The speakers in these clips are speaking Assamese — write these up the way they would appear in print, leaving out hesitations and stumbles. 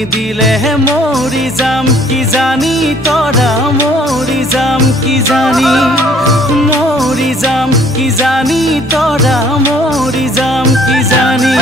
নিদিলে মৰি যাম কিজানি তৰা মৰি যাম কিজানি মৰি যাম কিজানি তৰা মৰি যাম কিজানি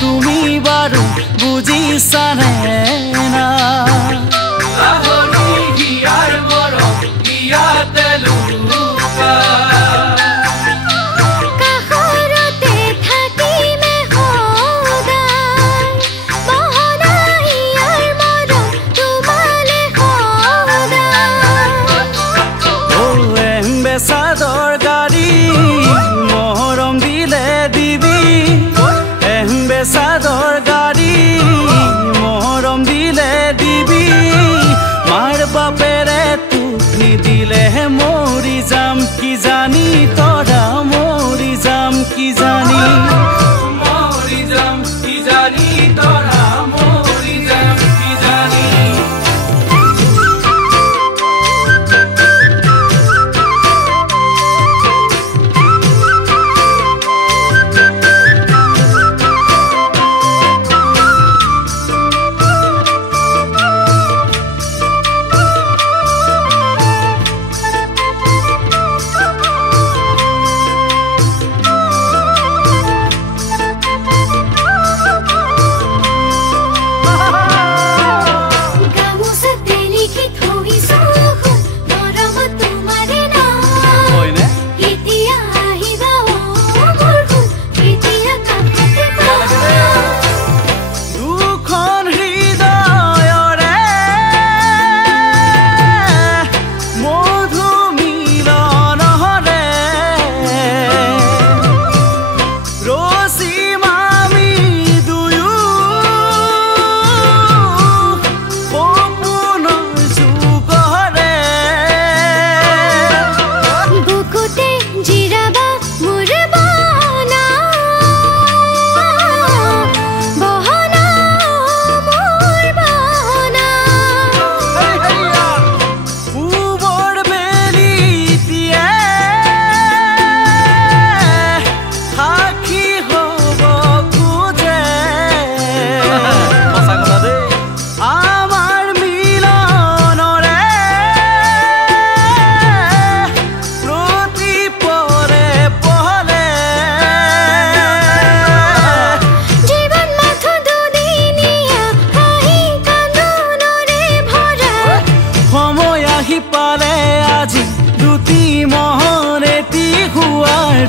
তুমি বাৰু বুঝিছানে না হিয়াৰ মৰম ইয়াতে লুকা কাখৰতে থাকিমে সদায় মহনা হিয়াৰ মৰম তোমালে সদায় ও এম্বেছাদৰ গাড়ী মৰম দিলে দিবি চাদৰ গাড়ী মৰম দিলে দিবি মাৰ বাপেৰে তোক নিদিলে মৰি যাম কিজানি তৰা মৰি যাম কিজানি মৰি যাম কিজানি তৰা মৰি যাম কিজানি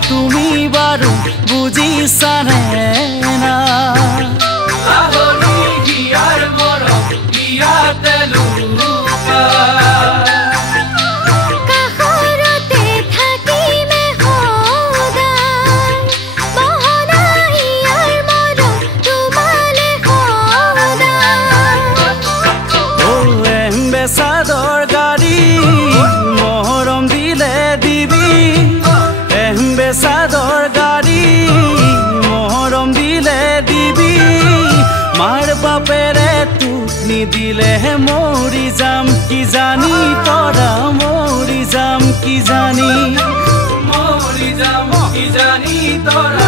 তুমি বাৰু বুজিছানে না এম্বেছাদৰ গাড়ী মৰম দিলে দিবি এম্বেছাদৰ গাড়ী মৰম দিলে দিবি মাৰ বাপেৰে তোক নিদিলে মৰি যাম কিজানি তৰা মৰি যাম কিজানি মৰি যাম কিজানি তৰা